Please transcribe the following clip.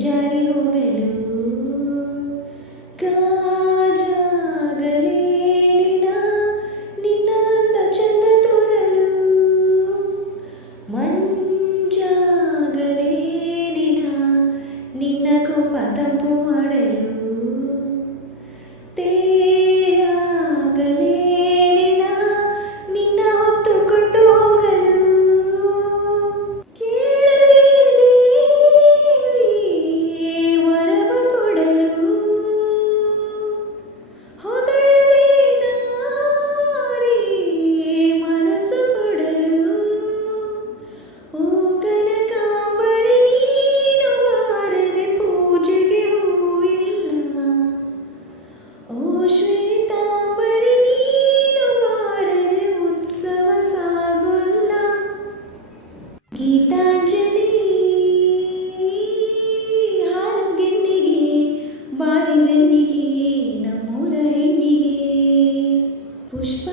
ಜಾರಿ ಹೋಗಲು ಗಾಜಾಗಲೇ ನಿನ್ನ ಅಂದ ಚಂದ ತೋರಲು ಮಂಜಾಗಲೇ ನಿನ್ನ ಕೋಪ ತಂಪು ಮಾಡಲು ತೇರಾಗಲೇ ನಿನ್ನ ಹೊತ್ತುಕೊಂಡು ಹೋಗಲು ಕೇಳದೆ ವರವ ಕೊಡಲು ಹೊಗಳದೆ ನಾರಿ ಮನಸ್ಸು ಕೊಡಲು ಓ ಕನಕಾಂಬರಿ ನೀನು ಬಾರದೆ ಪೂಜೆಗೆ ಹೂವಿಲ್ಲ ಓ ಶ್ವೇತಾಂಬರಿ ನೀನು ಬಾರದೆ ಉತ್ಸವ ಸಾಗೋಲ್ಲ ಗೀತಾಂಜಲಿ ಹಾಲು ಗೆಣ್ಣಿಗೆ ಬಾರಿ ಗಣ್ಣಿಗೆ ನಮ್ಮೂರ ಹೆಣ್ಣಿಗೆ ಪುಷ್ಪ